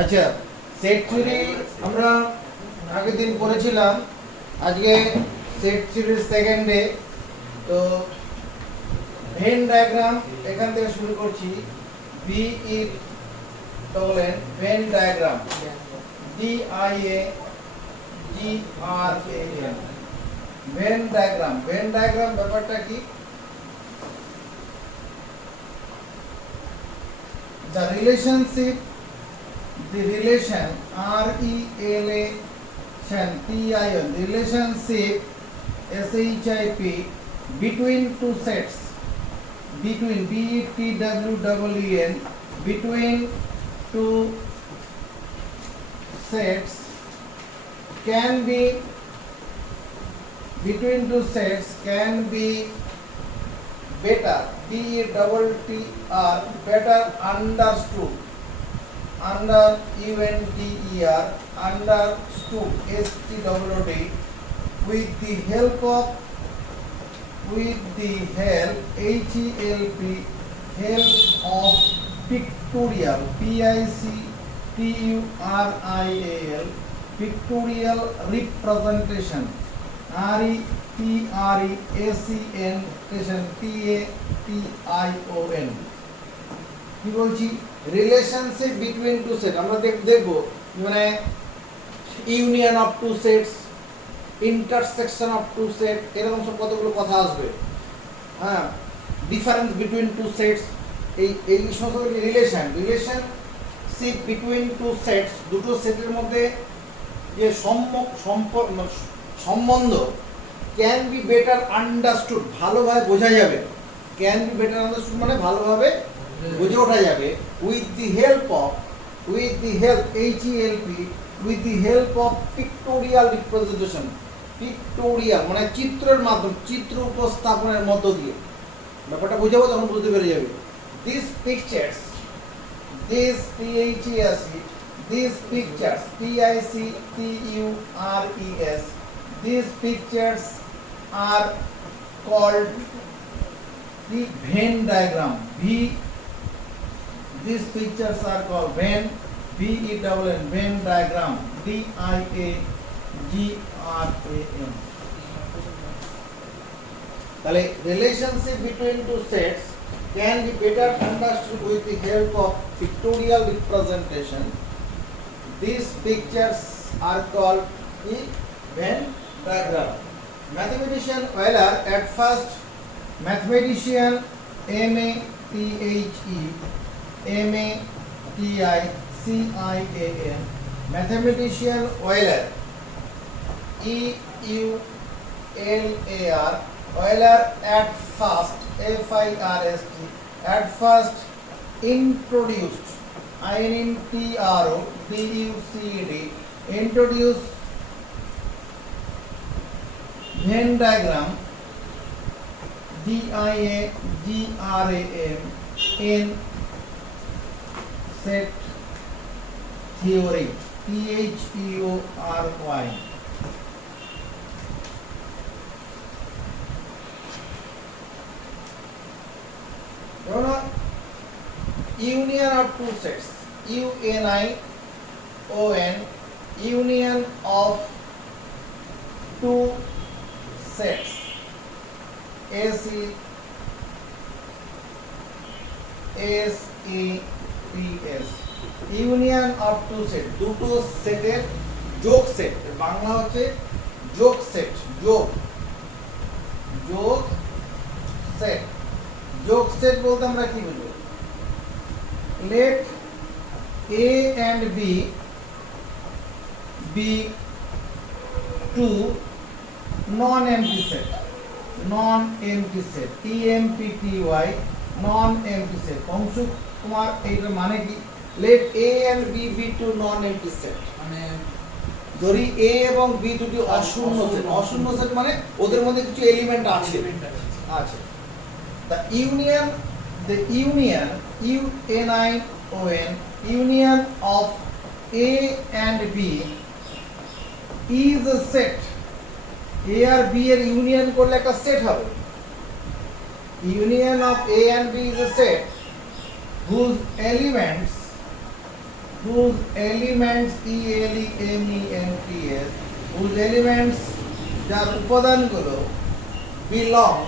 আচ্ছা, set theory আমরা আগের দিন পড়েছিলাম। আজকে সেট থিওরির সেকেন্ড ডে। তো ভেন ডায়াগ্রাম এখান থেকে শুরু করছি। V E double N Venn diagram, D I A G R A N. Venn diagram, Venn diagram ব্যাপারটা কি? The relationship, the relation relation PIN, the relationship SHIP between two sets, between BETWEEN, between two sets can be, between two sets can be better, BETTR, better understood, under UNDER, understood, STWD, with the help HELP, help of pictorial, PICTURIAL, pictorial representation, REPRESENtation, TATION। কি বলছি? Relationship between two set. আমরা দেখব মানে union of two sets, intersection of two set, এরকম সব কতগুলো কথা আসবে। হ্যাঁ, ডিফারেন্স বিটুইন টু সেটস, এই সমস্ত রিলেশনশিপ বিটুইন টু সেটস, দুটো সেটের মধ্যে যে সম্বন্ধ ক্যান বি বেটার আন্ডারস্টুড, ভালোভাবে বোঝা যাবে। ক্যান বি বেটার আন্ডারস্টুড মানে ভালোভাবে বুঝে ওঠা যাবে। With the help HELP, with the help of pictorial representation. Pictorial মানে চিত্রের মাধ্যমে, চিত্র উপস্থাপনের মধ্য দিয়ে ব্যাপারটা বুঝাবো, তখন বুঝতে পেরে যাবে। This pictures, this PICTURES, these pictures, PICTURES, these pictures are called the Venn diagram. These pictures are called Venn, VEN, Venn diagram, DIAGRAM. তাহলে relationship between two sets can be better understood with the help of pictorial representation. These pictures are called the Venn diagram. Mathematician Euler at first, mathematician MATHEMATICIAN, mathematician Euler, EULAR, Euler at first, FIRST, at first introduced, INTRODUCED, introduced Venn diagram, DIAGRAM, in set theory, THEORY. Union of two sets, UNION, union of two sets, SETS, union of two set, দুটো সেটের যোগ set. Bangla হচ্ছে যোগ set, যোগ set. যোগ set বলতে আমরা কি বুঝবো? Let A and B be two non-empty set, non-empty set, EMPTY, non-empty set। অংশুক তোমার এইটার মানে কি? Let A and B be two non-empty set, মানে ধরি A এবং B দুটি অশূন্য সেট। অশূন্য সেট মানে ওদের মধ্যে কিছু এলিমেন্ট আছে। The union union of A and B is a set. A আর B এর ইউনিয়ন করলে একটা সেট হবে। Union of A and B is a set whose elements whose elements elements whose elements যার উপাদানগুলো belong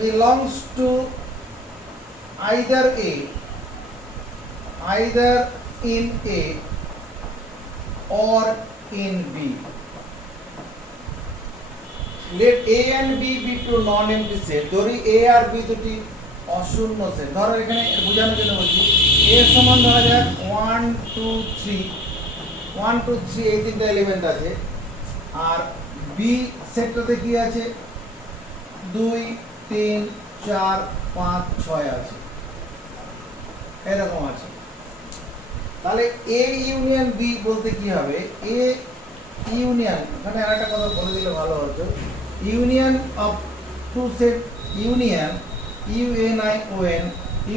belongs to either in A or in B. Let A and B be two non-empty set. ধরি A আর B দুটি অশূন্য set. ধরো এখানে বোঝানোর জন্য বলছি A সমান ধরা যাক 1 2 3 1 2 3 এই তিনটা এলিমেন্ট আছে, আর B সেটটাতে কি আছে 2 3 4 5 6 আছে, এরকম আছে। তাহলে A ইউনিয়ন B বলতে কি হবে, A ইউনিয়ন, এখানে আরেকটা কথা বলে দিলে ভালো হতো, union of two set union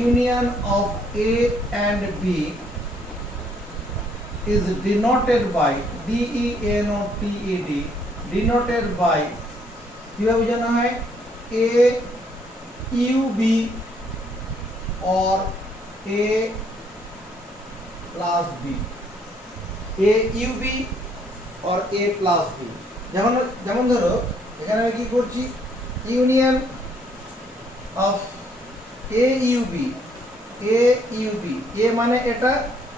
union of A and B is denoted by DENOTED denoted by কিভাবে জানা হয় A UB or A plus B, A UB or A plus B। যেমন ধরো এখানে আমি কি করছি, ইউনিয়ন অফ AUB A মানে এটা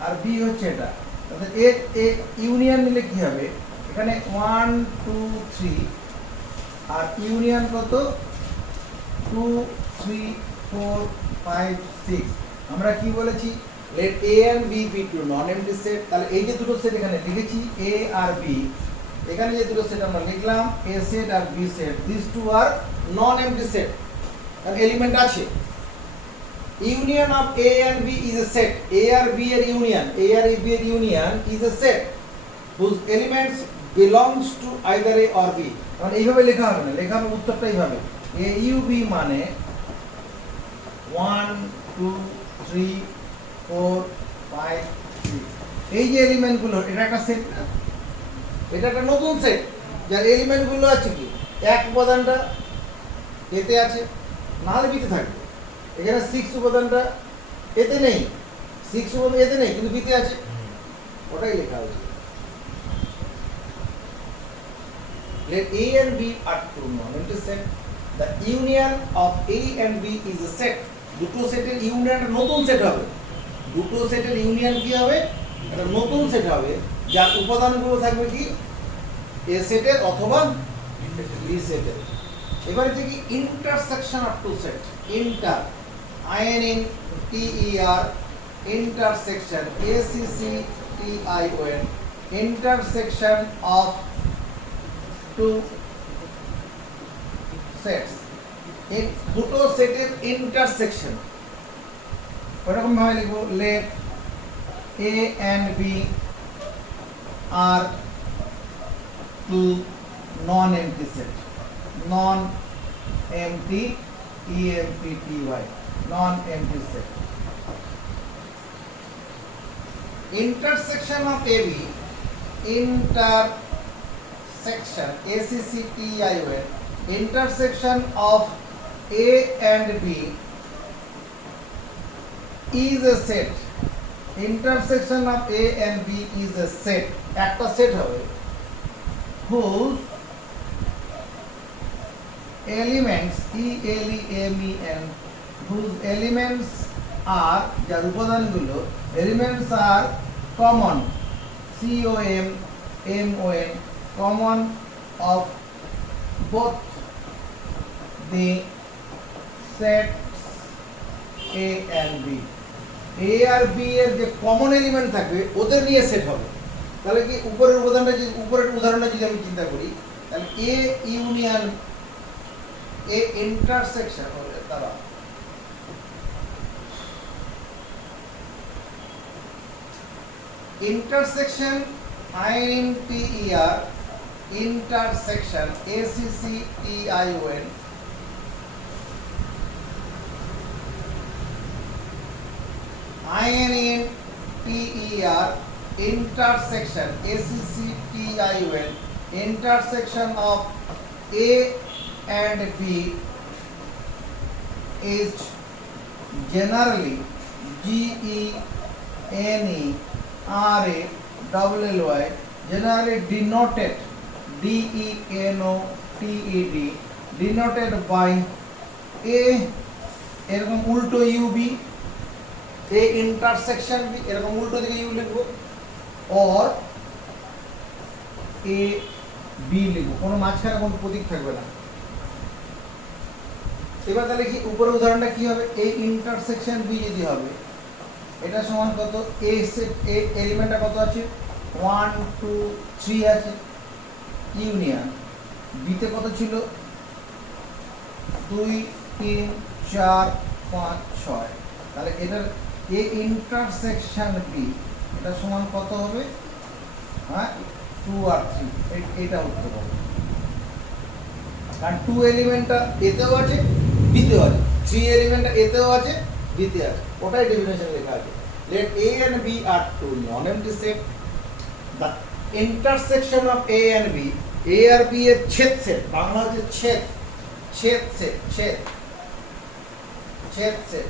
আর B হচ্ছে এটা, তাহলে A ইউনিয়ন নিলে কি হবে, এখানে 1 2 3 আর ইউনিয়ন কত 2 3 4 5 6। আমরা কি বলেছি, let A and B be two non-empty set। তাহলে এই যে দুটো সেট এখানে লিখেছি A আর B, এখানে যে দুটো সেট আমরা লিখলাম A সেট আর B set, these two are non-empty set, আর এলিমেন্ট আছে। Union of A and B is a set, A আর B এর ইউনিয়ন, A আর B এর union is a set whose elements belongs to either A or B। মানে এইভাবে লেখা হবে না, লেখা হবে উত্তরটা এইভাবে, A U B মানে 1 2 3 4 5 6, এই যে এলিমেন্টগুলো এটা একটা সেট, এটা একটা নতুন সেট যার এলিমেন্টগুলো আছে কি এক উপাদানটা এতে আছে, না হলে বিতে থাকবে। এখানে 6 উপাদানটা এতে নেই, 6 উপাদান এতে নেই কিন্তু বিতে আছে, ওটাই লেখা হয়েছে। Let A and B are two non-empty set. The union of A and B is a set. দুটো সেটের ইউনিয়ন নতুন সেট হবে, দুটো সেটের ইউনিয়ন কি হবে, একটা নতুন সেট হবে যার উপাদানগুলো থাকবে কি A সেটের অথবা B সেটের। এবারে দেখি intersection of two set, inter INTER intersection ACCTION intersection of two sets, এই দুটো সেটের ইন্টারসেকশন এরকম ভাবে লিখব, let A and B are two non-empty set, non-empty EMPTY non-empty set। Intersection of AB intersection ACCTION intersection of A and B is a set, intersection of A and B is a set, একটা set হবে whose elements ELEMEN whose elements are যার উপাদানগুলো elements are common COMMON common of both the sets A and B। A আর B এর যে common element থাকবে ওদের নিয়ে সেট হবে। তাহলে কি উপরের উদাহরণটা যদি আমি চিন্তা করি, তাহলে A ইউনিয়ন A intersection হবে, তারা intersection INTER intersection ACCTION INNTER intersection ACCTION intersection of A and B is generally GENERALLY, generally denoted, DENOTED, denoted by A এরকম উল্টো UB, A intersection B এরকম উল্টো দিকে U লিখবো, or A B লিখবো, কোনো মাঝখানে কোনো প্রতীক থাকবে না। এবার তাহলে কি উপরের উদাহরণটা কি হবে, A ইন্টারসেকশন B যদি হবে, এটা সমান কত, A সেট A এলিমেন্টটা কত আছে, 1 2 3 আছে, ইউনিয়ন B তে কত ছিল, 2 3 4 5 6, তাহলে এটার A ইন্টারসেকশন B এটা সমান কত হবে, হ্যাঁ 2 আর 3, এটা উত্তর হবে। আর 2 এলিমেন্টটা এতেও আছে বিতেও আছে, 3 এলিমেন্টটা এতেও আছে বিতে আছে, ওটাই ডেফিনেশন লেখা আছে। let A and B are two non-empty set, the intersection of A and B, A আর B এর ছেদ সেট, বাংলা হচ্ছে ছেদ, ছেদ সেট, ছেদ ছেদ set,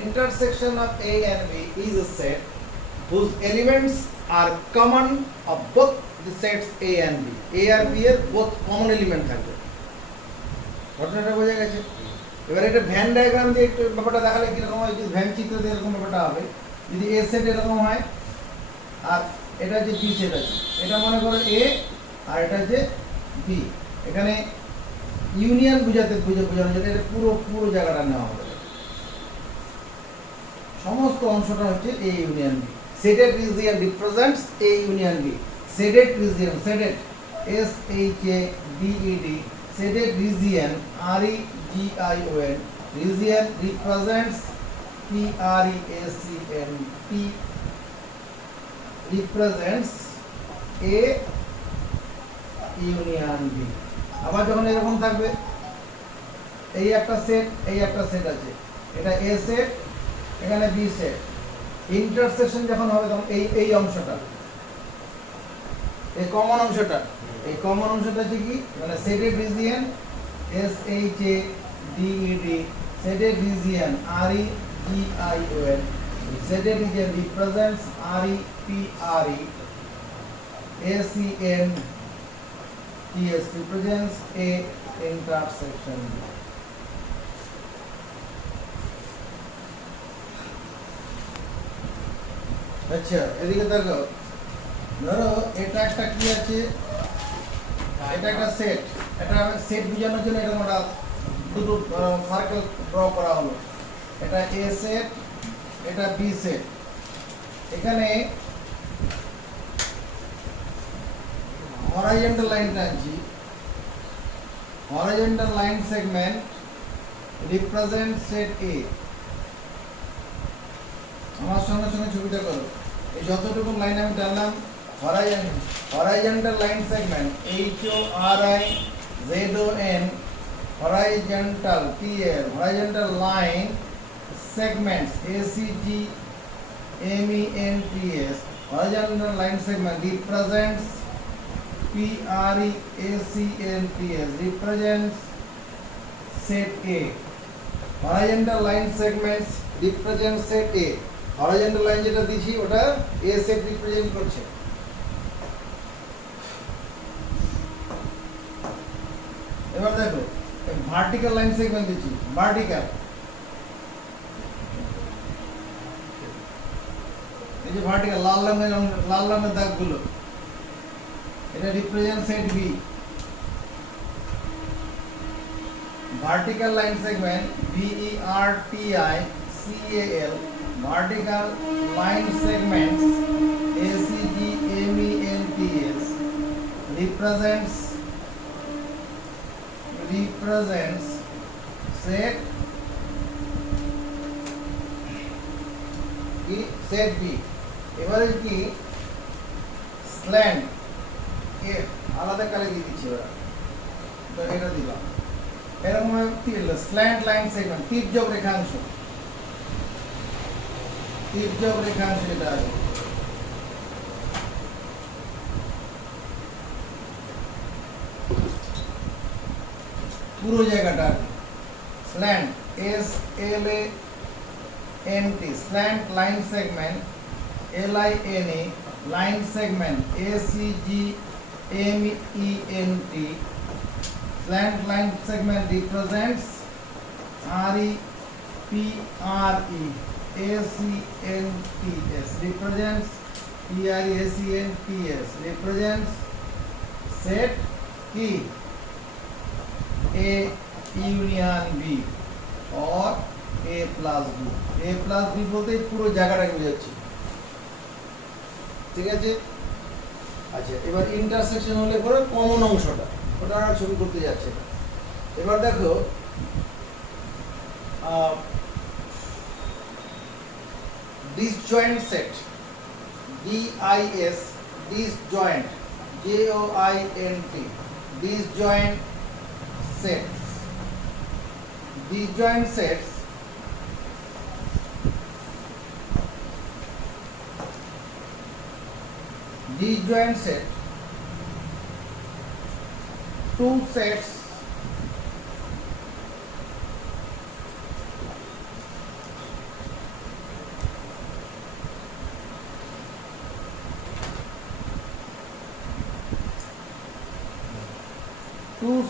intersection of A and B is a set whose elements are common of both the sets A and B, A আর B এর both common element থাকবে। ঘটনাটা বোঝা গেছে? এবার এটা ভ্যান ডায়াগ্রাম দিয়ে একটু ব্যাপারটা দেখালে কিরকম হয়, যদি ভ্যান চিত্র দিয়ে এরকম ব্যাপারটা হবে, যদি এ সেট এরকম হয় আর এটা যে বি সেট আছে, এটা মনে করো এ আর এটা যে বি, এখানে ইউনিয়ন বোঝানো যেটা এটা পুরো জায়গাটা নেওয়া হবে, সমস্ত অংশটা হচ্ছে A union B, shaded region represents A union B, shaded region, shaded SHADED, shaded region REGION, region represents PREACN, P represents A union B। আবার যখন এরকম থাকবে, এই একটা সেট এই একটা সেট আছে, এটা A সেট এখানে B সেট, ইন্টারসেকশন যখন হবে তখন এই অংশটা, এই কমন অংশটা, এই কমন অংশটা হচ্ছে কি, মানে shaded region SHADED, shaded region REGION, shaded region represents REPREACN, represents A intersection। আচ্ছা এদিকে দেখো, ধরো এটা একটা কি আছে, এটা একটা সেট, এটা সেট বোঝানোর জন্য এরকম একটা দুটো সার্কেল ড্র করা হলো, এটা এ সেট এটা বি সেট, এখানে হরাইজন্টাল লাইন টানছি, horizontal line segment represent set A. আমার সঙ্গে সঙ্গে ছবিটা করো, এই যতটুকু লাইন আমি টানলাম horizontal line segment HORIZON, horizontal TL, horizontal line segments ACGMENTS, horizontal line segment represents PREACNTS, represents set A, horizontal line segments represent set A, horizontal line যেটা দিছি ওটা A set represent করছে। এবার দেখো ভার্টিক্যাল লাইন সেগমেন্ট দিচ্ছি, vertical, এই যে vertical লাল রঙের দাগগুলো, এটা represent set B. Vertical line segment VERTICAL, vertical line segments ACGMENTS represents set কি, সেট বি। এবারে কি স্ল্যান্ট এ আলাদা কালে দিয়ে দিচ্ছি, ওরা তো এটা দিলাম এরকম স্ল্যান্ট লাইন সেগমেন্ট, তির্যক রেখাংশ, তির্যক রেখাংশ যেটা আছে, পুরো জায়গাটা slant SLANT empty slant line segment line line segment ACGMENT slant line segment represents REPREACENTS represents PREACENTS represents set key A union B or A plus B A plus B বলতে পুরো জায়গাটাকে বোঝাচ্ছে ঠিক আছে আচ্ছা এবার ইন্টারসেকশন হলে পরে কমন অংশটা ওটা আমরা ছবি করতে যাচ্ছে এবার দেখো disjoint set DIS disjoint JOINT disjoint sets disjoint sets disjoint set two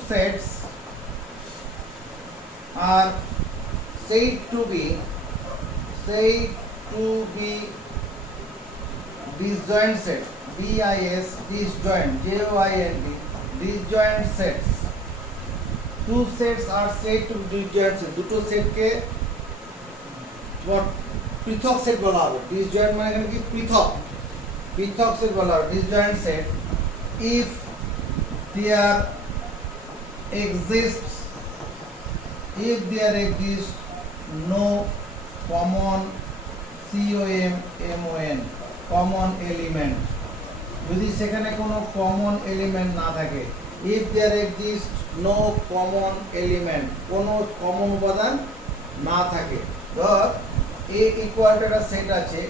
sets are said to be disjoint sets BIS disjoint JOINT disjoint sets two sets are said to be disjoint sets দুটো সেটকে পৃথক set বলা হবে disjoint মানে এখানে কি পৃথক set বলা হবে disjoint set if there exists no common common element যদি সেখানে কোনো কমন এলিমেন্ট না থাকে if there exists no common element কোনো কমন উপাদান না থাকে ধর A ইকুয়াল টু একটা সেট আছে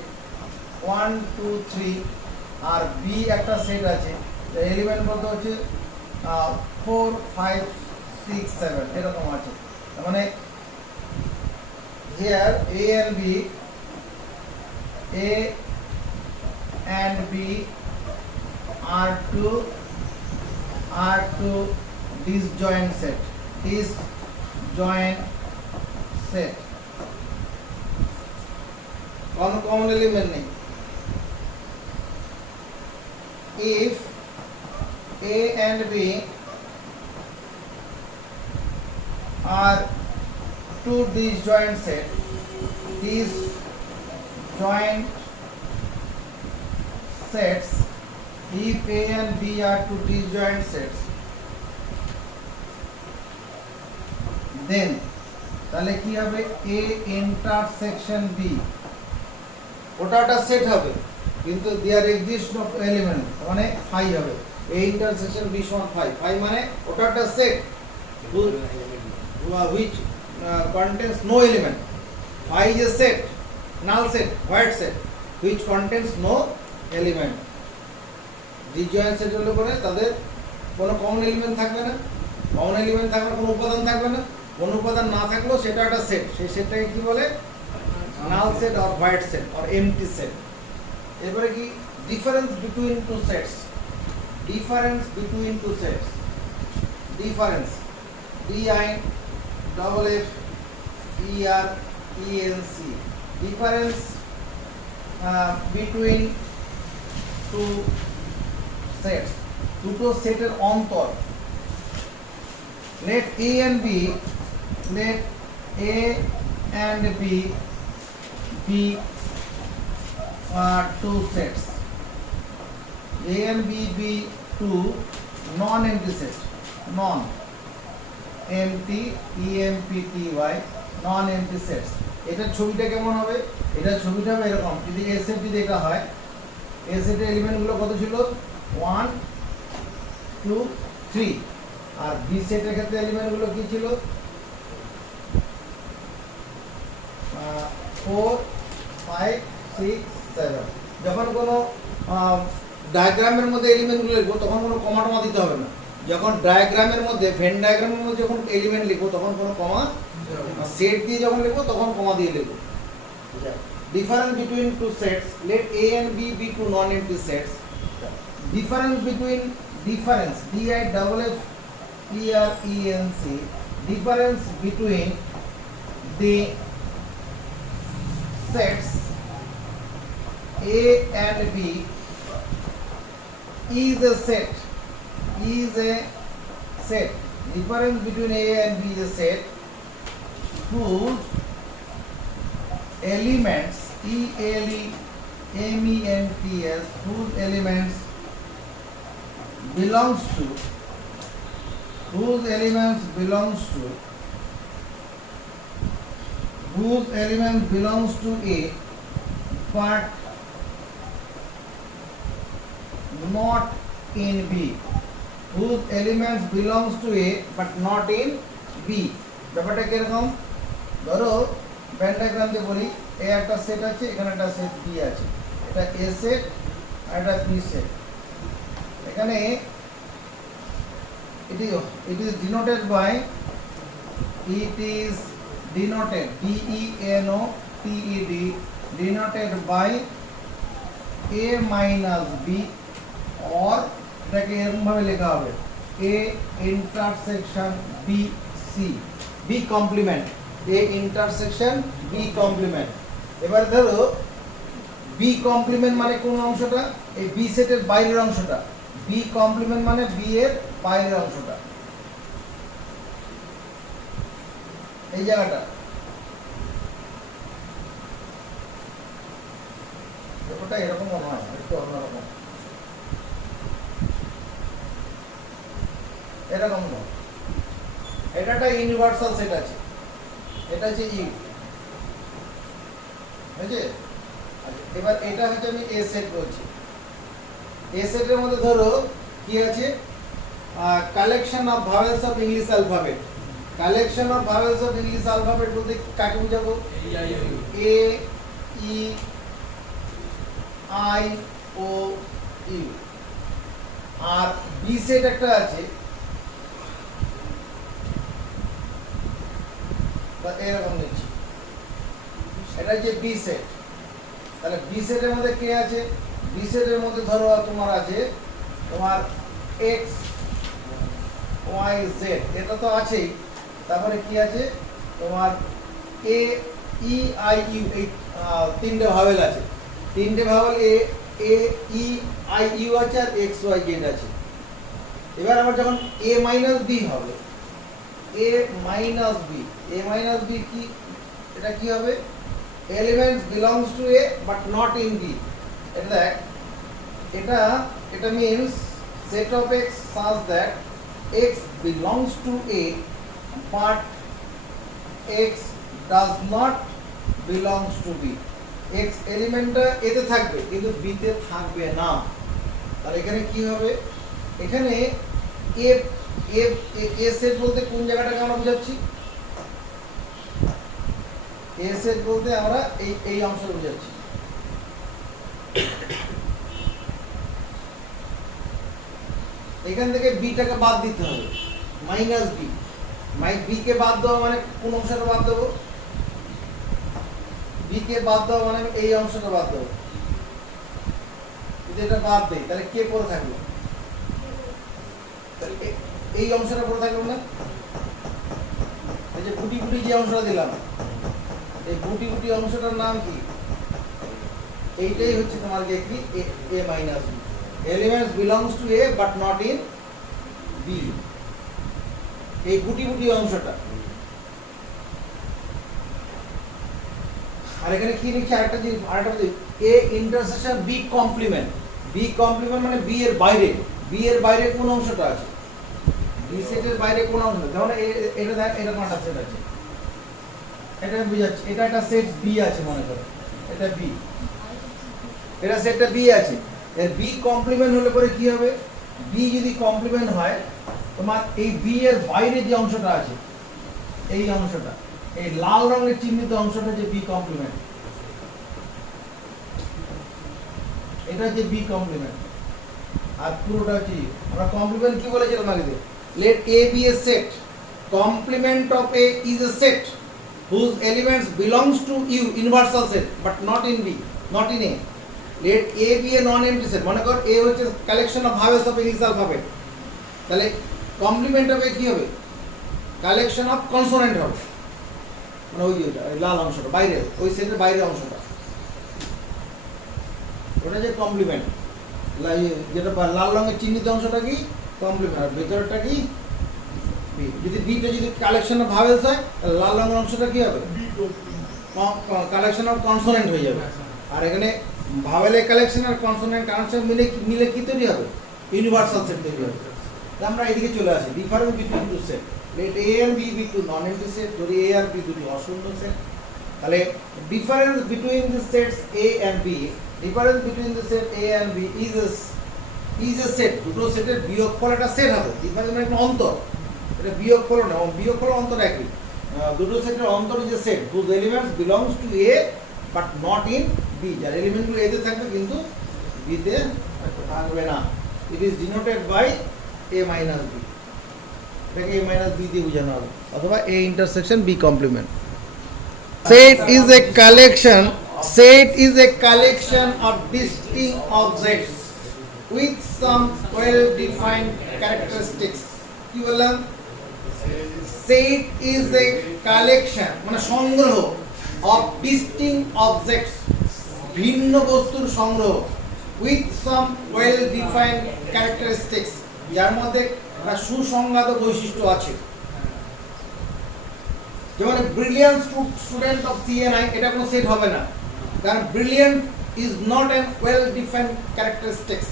1 2 3 আর B একটা সেট আছে এলিমেন্ট বলতে হচ্ছে 4 5 6 7 এরকম আছে মানে here A and B are two disjoint set কোনো কমন এলিমেন্ট নেই if A and B are two disjoint sets if A and B are two disjoint sets then তাহলে কি হবে A intersection B ওটা একটা সেট হবে কিন্তু there exists no element মানে 5 হবে A intersection B সমান 5 মানে ওটা একটা set which contains no element. Phi is a set, null set, void set, which contains no element. Disjoint set হলে পরে তাদের কোনো কমন এলিমেন্ট থাকবে না, কমন এলিমেন্ট থাকবে কোনো উপাদান থাকবে না, কোনো উপাদান না থাকলেও সেটা একটা সেট, সেই সেটটাকে কি বলে null set or void set or empty set. এবারে কি difference between two sets difference DIFFERENC difference between two sets দুটো সেটের অন্তর let A and B be two sets A and B be two non-empty sets non-empty non-empty sets এটার ছবিটা কেমন হবে এটার ছবিটা হবে এরকম যদি A সেট যদি এটা হয় A সেটের এলিমেন্টগুলো কত ছিল 1 2 3 আর B সেটের ক্ষেত্রে এলিমেন্টগুলো কি ছিল 4 5 6 7 যখন কোনো ডায়াগ্রামের মধ্যে এলিমেন্টগুলো লিখবো তখন কোনো কমা টমা দিতে হবে না যখন ডায়াগ্রামের মধ্যে ভেন ডায়াগ্রামের মধ্যে যখন এলিমেন্ট লিখবো তখন কোনো কমা সেট দিয়ে যখন লিখবো তখন কমা দিয়ে লিখবো Difference between two sets. Let A and B be two non-empty sets. Difference between difference D-I-double-F-E-R-E-N-C. Difference between the sets A and B is a set. Difference between A and B is a set whose elements E-L-E-M-E-N-T-S whose elements belongs to A but not in B. Whose elements belongs to A but not in B. ব্যাপারটা কিরকম? ধরো band diagram দিয়ে বলি, এ একটা set আছে, এখানে একটা set B আছে, এটা এ সেট আর এটা বি সেট। এখানে it is denoted by D-E-N-O-T-E-D denoted by A minus B or এটাকে এরকম ভাবে লেখা হবে A intersection B C B complement A intersection B complement। এবার ধরো B complement মানে কোন অংশটা? এই B সেটের বাইরের অংশটা। B complement মানে B এর বাইরের অংশটা, এই জায়গাটা। ব্যাপারটা এরকম নয়, একটু অন্যরকম, এরকম নয়। এটা একটা ইউনিভার্সাল সেট আছে, এটা হচ্ছে ইউ, বুঝছে? এবার এটা হচ্ছে আমি এ সেট বলছি। এ সেটের মধ্যে ধরো কি আছে? Collection of vowels of English alphabet. Collection of vowels of English alphabet বলতে কাকে বোঝাবো? A E I O U. আর বি সেট একটা আছে, এরকম নিচ্ছি, এটা হচ্ছে বি সেট। তাহলে বি সেটের মধ্যে কে আছে? বি সেটের মধ্যে ধরো তোমার আছে তোমার এক্স ওয়াই জেড, এটা তো আছেই। তারপরে কি আছে তোমার এ ই আই ইউ, এই তিনটে ভাওয়েল আছে। তিনটে vowel A E I U আছে আর এক্স ওয়াই জেড আছে। এবার আবার যখন এ মাইনাস বি হবে, এ মাইনাস বি কি, এটা কি হবে? Elements belongs to A but not in B. এটা means set of x such that x belongs to A but x does not belongs to B. x এলিমেন্টটা এতে থাকবে কিন্তু b তে থাকবে না। তাহলে এখানে কি হবে? এখানে এ সেট বলতে কোন জায়গাটাকে আমরা বোঝাচ্ছি? এ সেট বলতে আমরা এই অংশটা বোঝাচ্ছি। এখান থেকে বিটাকে বাদ দিতে হবে, মাইনাস বি। বি কে বাদ দেওয়া মানে কোন অংশটা বাদ দেবো? বি কে বাদ দেওয়া মানে এই অংশটা বাদ দেবো। যদি এটা বাদ দেই তাহলে কে পড়ে থাকলো? তাহলে এই অংশটা পড়ে থাকলো না? এই যে গুটি গুটি যে অংশটা দিলাম, এই গুটি গুটি অংশটার নাম কি? এইটাই হচ্ছে তোমার কি A minus B. Elements belongs to A but not in B. এই গুটি গুটি অংশটা। আর এখানে কি লিখছি? আরেকটা A intersection B complement। B complement মানে B এর বাইরে। B এর বাইরে কোন অংশটা আছে? B সেটের বাইরে কোন অংশ? যেমন এটা দেখ, এটা কোনটা সেট আছে? এটা বুঝাচ্ছি, এটা একটা সেট B আছে মনে করো, এটা B, এটা সেটটা B আছে। এর বি কমপ্লিমেন্ট হলে পরে কি হবে? বি যদি কমপ্লিমেন্ট হয়, তোমার এই বি এর বাইরে যে অংশটা আছে, এই অংশটা, এই লাল রঙের চিহ্নিত অংশটা যে বি কমপ্লিমেন্ট, এটা হচ্ছে বি কমপ্লিমেন্ট। আর পুরোটা হচ্ছে আমরা কমপ্লিমেন্ট কি বলেছিলাম আগে? Let A be a set, complement of A is a set. whose elements belongs to U universal set but not in B, not in A. Let A be a non-empty set. মনে কর A হচ্ছে collection of vowels of English alphabet, তাহলে complement হবে কি হবে? Collection of consonant হবে, মানে ওই যে লাল অংশটা বাইরে, ওই সেটের বাইরে অংশটা, ওটা যে কমপ্লিমেন্ট, যেটা লাল রঙের চিহ্নিত অংশটা কি কমপ্লিমেন্ট, আর ভেতরটা কি বি। যদি বিটা যদি কালেকশন অফ ভাওয়েলস হয় তাহলে লাল রঙের অংশটা কি হবে? কালেকশন অফ কনসোনেন্ট হয়ে যাবে। আর এখানে ভাওয়েলের কালেকশন আর কনসোনেন্ট কানেকশন মিলে কি তৈরি হবে? ইউনিভার্সাল সেট তৈরি হবে। আমরা এদিকে চলে আসি, difference between two set. Let A and B be two non empty set. যদি এ আর বি দুটি অশূন্য সেট, তাহলে difference between the sets A and B, difference between the set A and B is a set. দুটো সেটের বিয়োগফল একটা set হবে। ডিফারেন্স মানে একটা অন্তর, এটা বিয়োগফল না, বিয়োগফল অন্তর একই। দুটো সেটের অন্তর is a set whose elements belongs to A but not in B, যার এলিমেন্টগুলো এতে থাকবে কিন্তু বি তে থাকবে না। It is denoted by A minus B, এটাকে A minus B দিয়ে বোঝানো হবে, অথবা A intersection B complement. Set is a collection of distinct objects with some well-defined characteristics. কি বললাম? Set is a collection মানে সংগ্রহ of distinct objects, ভিন্ন বস্তুর সংগ্রহ, with some well-defined characteristics, যার মধ্যে একটা সুসংজ্ঞাত বৈশিষ্ট্য আছে। যেমন ব্রিলিয়ান্ট স্টুডেন্ট অফ সিএনআই, এটা কোনো সেট হবে না, কারণ brilliant is not an well defined characteristics.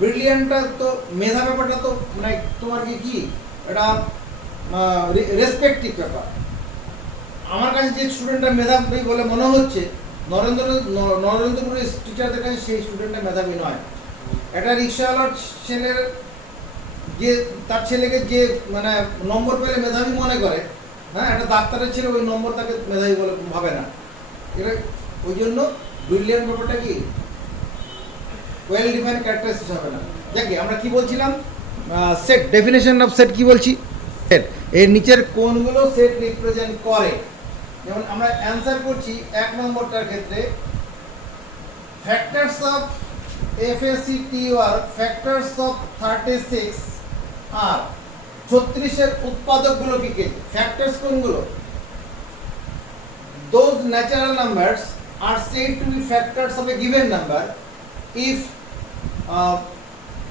ব্রিলিয়ান্টটা তো মেধা ব্যাপারটা তো মানে তোমার কি এটা রেসপেক্টিভ ব্যাপার। আমার কাছে যে স্টুডেন্টটা মেধাবী বলে মনে হচ্ছে, নরেন্দ্রপুরের টিচারদের কাছে সেই স্টুডেন্টটা মেধাবী নয়। একটা রিক্সাওয়ালার ছেলের যে তার ছেলেকে যে মানে নম্বর পেলে মেধাবী মনে করে, হ্যাঁ, একটা ডাক্তারের ছেলে ওই নম্বর তাকে মেধাবী বলে ভাবে না। এটা ওই জন্য ব্রিলিয়ান্ট ব্যাপারটা কি ওয়েল ডিফাইন্ড ক্যারেক্টারিস্টিক্স হবে না। দেখি আমরা কি বলছিলাম, সেট, ডেফিনেশন অফ সেট কি বলছি? সেট এর নিচের কোনগুলো সেট রিপ্রেজেন্ট করে। যেমন আমরা অ্যান্সার করছি 1 নম্বরটার ক্ষেত্রে, factors of FACTUR, factors of 36 আর 36 এর উৎপাদকগুলো কি কি? ফ্যাক্টরস কোনগুলো? Those natural numbers are said to be factors of a given number if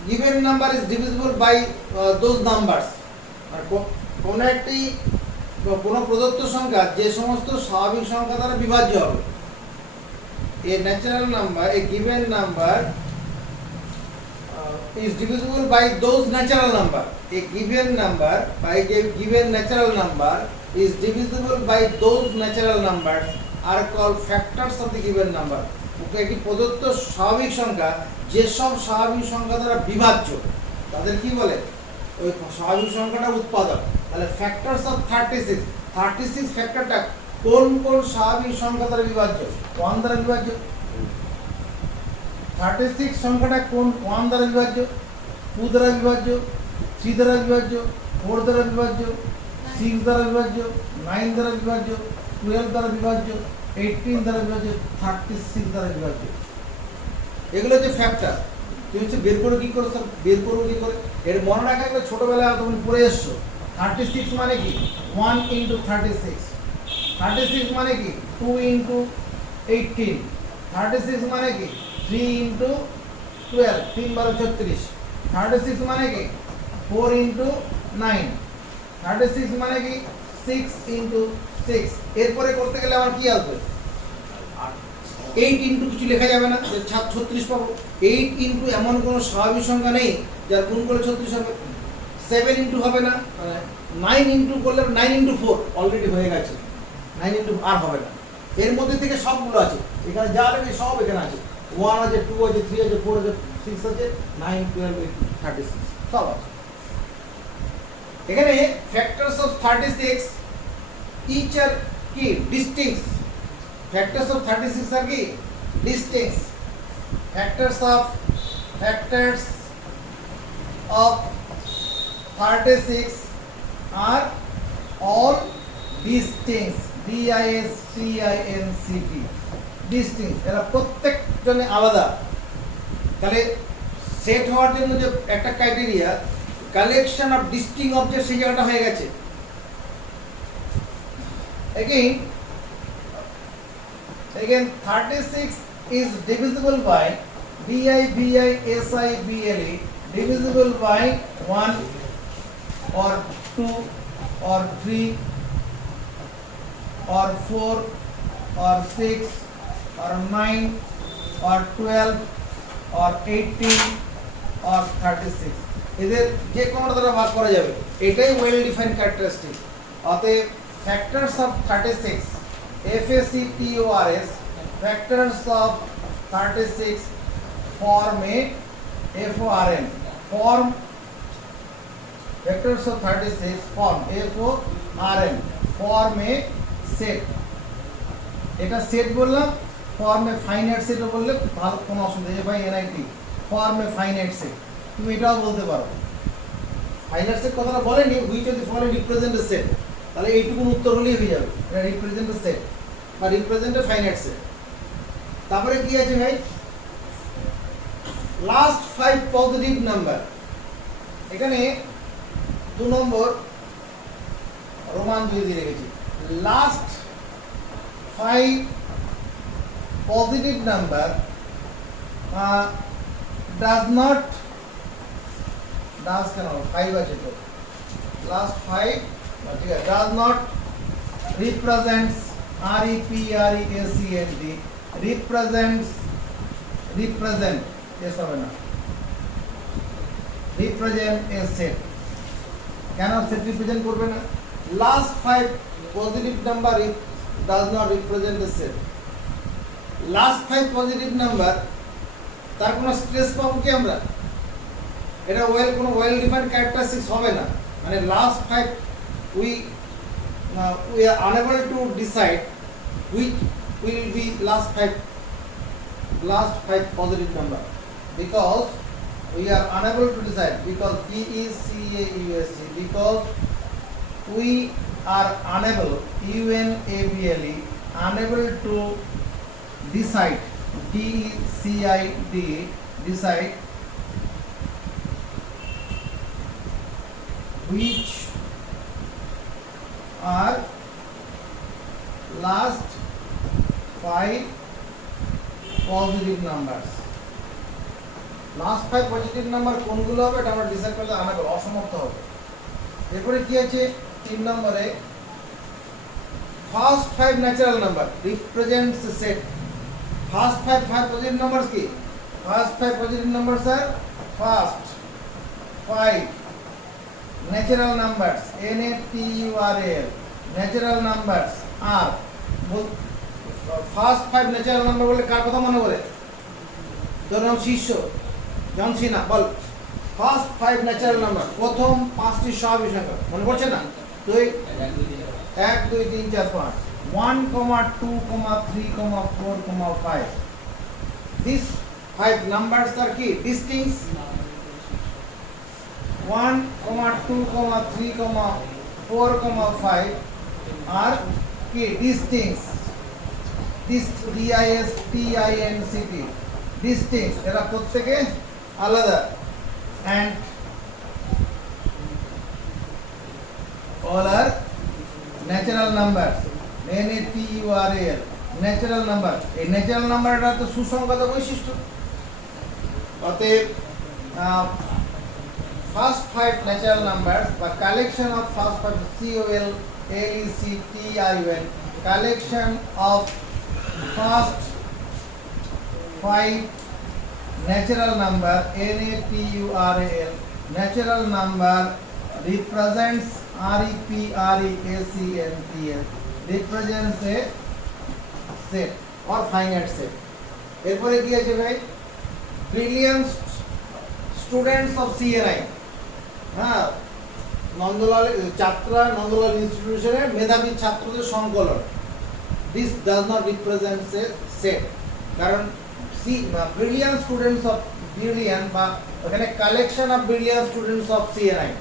given number is divisible by those numbers. আর কোন একটি কোন প্রদত্ত সংখ্যা যে সমস্ত স্বাভাবিক সংখ্যা দ্বারা বিভাজ্য হবে। A natural number, a given number is divisible by those natural number. A given number by a given natural number is divisible by those natural numbers are called factors of the given number. একটি প্রদত্ত স্বাভাবিক সংখ্যা যেসব স্বাভাবিক সংখ্যা দ্বারা বিভাজ্য তাদের কি বলে? ওই স্বাভাবিক সংখ্যাটা উৎপাদক। তাহলে ফ্যাক্টরস অফ 36 ফ্যাক্টরটা কোন কোন স্বাভাবিক সংখ্যা দ্বারা বিভাজ্য? 1 দ্বারা বিভাজ্য। 36 সংখ্যাটা কোন 1 দ্বারা বিভাজ্য, 2 দ্বারা বিভাজ্য, 3 দ্বারা বিভাজ্য, 4 দ্বারা বিভাজ্য, 6 দ্বারা বিভাজ্য, 9 দ্বারা বিভাজ্য, 12 দ্বারা বিভাজ্য, 18 দ্বারা বিভাজ্য, 36 দ্বারা বিভাজ্য। এগুলো হচ্ছে ফ্যাক্টর। তুমি হচ্ছে বের করে কি করছো, বের করবো কি করে? এর মনে রাখা একটা ছোটবেলায় তুমি পড়ে এসছো। 36 মানে কি? 1 into 36। 36 মানে কি? 2 into 18। 36 মানে কি? 3 into 12, 3 × 36। 36 মানে কি? 4 into 9। 36 মানে কি? 6 into 6। এরপরে করতে গেলে আমার কি আসবে? 8 into কিছু লেখা যাবে না, 36 পাবো। 8 into এমন কোনো স্বাভাবিক সংখ্যা নেই যার গুণ করে 36 হবে। 7 into হবে না, 9 into করলে 9 into 4 অলরেডি হয়ে গেছে, 9 into আর হবে না। এর মধ্যে থেকে সবগুলো আছে, এখানে যা লাগবে সব এখানে আছে। 1 আছে, 2 আছে, 3 আছে, 4 আছে, 6 আছে, 9, 12, 18, 36 সব আছে। এখানে ফ্যাক্টরস অফ 36 ইচ আর কি ডিস্টিংক্ট। ফ্যাক্টরস অফ 36 আর কি distinct. Factors of 36 are all distinct, DISTINCT, distinct, এরা প্রত্যেকজনে আলাদা। তাহলে সেট হওয়ার জন্য যে একটা ক্রাইটেরিয়া কালেকশন অফ ডিস্টিং অবজেক্ট, সেই জায়গাটা হয়ে গেছে। Again 36 is divisible by BI, BI, SI, BLE, divisible by 1 or 2 or 3 or 4 or 6 or 9 or 12 or 18 or 36, এদের যে কোনো দ্বারা ভাগ করা যাবে, এটাই ওয়েল ডিফাইন্ড ক্যারেক্টারিস্টিক। অতএব factors of 36 FACTORS, factors of 36 form a FORM, form factors of 36 form FORM, form a set। এটা সেট বললাম, ফর্ম এ ফাইনাইট সেটও বললে ভালো, কোনো অসুবিধা নেই। FINIT, ফর্ম এ ফাইনাইট সেট, তুমি এটাও বলতে পারো। ফাইনাইট সেট কথাটা বলেনি, which of the following represent a set, তাহলে এইটুকুন উত্তর হলেই হয়ে যাবে, এটা রিপ্রেজেন্ট এ সেট বা রিপ্রেজেন্ট এ ফাইনাইট সেট। তারপরে কি আছে ভাই, লাস্ট 5 পজিটিভ নাম্বার। এখানে 2 নম্বর রোমান 2 দিয়ে রেখেছি। Last 5 positive number does not, does কেন 5 আছে তো, last 5 ঠিক আছে, does not represents REPRESENT, represents, represent S হবে না, represent a set, কেন সেট রিপ্রেজেন্ট করবে না? Last 5 positive number does not represent the set। Last 5 positive number, তার কোনো স্ট্রেস পাবো কি আমরা? এটা কোনো ওয়েল ডিফাইন্ড ক্যারেক্টারিস্টিক্স হবে না। মানে last 5 we are unable to decide which will be last 5 positive number, because we are unable to decide, because DECAUSC, because we are unable, UNABLE, unable to decide, DECID, decide which are last 5 positive numbers। Last 5 positive number কোনগুলো হবে এটা আমরা decide করতে অসমর্থ হবে। এরপরে কি আছে 3 নম্বরে, first 5 natural number represents set. First 5 positive numbers কি? ফার্স্ট 5 পজিটিভ নাম্বারস আর first 5 natural numbers, NATURAL, natural numbers আর ফার্স্ট 5 ন্যাচারাল নাম্বার বলে কার কথা মনে করে? তোর নাম শিষ্য জন সিনা, বল ফার্স্ট 5 ন্যাচারাল নাম্বার, প্রথম 5টি স্বাভাবিক সংখ্যা মনে পড়ছে না? 1 2 3 4 5, 1, 2, 3, 4, 5। These 5 numbers are key distincts। 1, 2, 3, 4, 5 are key distincts। DISTINCT, distincts, এরা প্রত্যেকে আলাদা। and all are natural numbers, NATURAL, natural number. এই ন্যাচারাল নাম্বারটা তো সুসংগত বৈশিষ্ট্য। অতএব ফার্স্ট 5 ন্যাচারাল নাম্বারস বা collection of first 5, COLLECTION, collection of first 5 natural number, NATURAL, natural number represents REPRESENT, represents a set or finite set। এরপরে কি আছে ভাই, ব্রিলিয়ান্ট স্টুডেন্টস অফ CNI, হ্যাঁ, নন্দলাল ইনস্টিটিউশনের মেধাবী ছাত্রদের সংকলন। This does not represent a set, কারণ ব্রিলিয়ান্ট স্টুডেন্টস অফ ব্রিলিয়ান্ট বা ওখানে collection of brilliant students of CNI,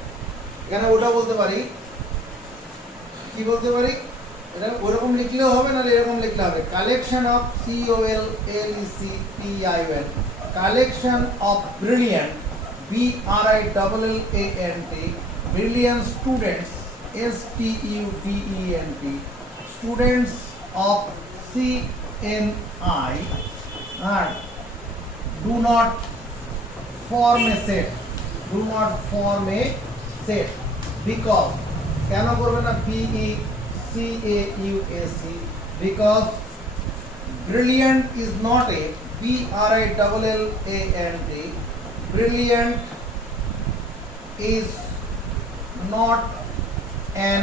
এখানে ওটা বলতে পারি, কি বলতে পারি, এটা ওরকম লিখলেও হবে না, এরকম লিখলে হবে। Collection of COLLECTION, collection of brilliant BRILLANT, brilliant students STUDENT, students of CNI are do not form a set, do not form a set because কেন করবে না BECAUSE, because brilliant is not a BRILLANT, brilliant is not an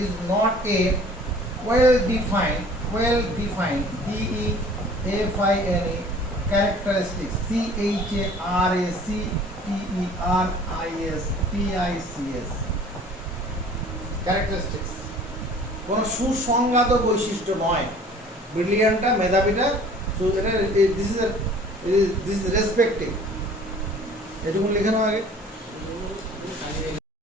is not a well defined DEFINE characteristics CHARACTERISTICS, characteristics কোনো সুসংজ্ঞাত বৈশিষ্ট্য নয়। ব্রিলিয়ান্টটা মেধাবীটা, এটা this is respecting. এটুকু লিখে নাও আগে।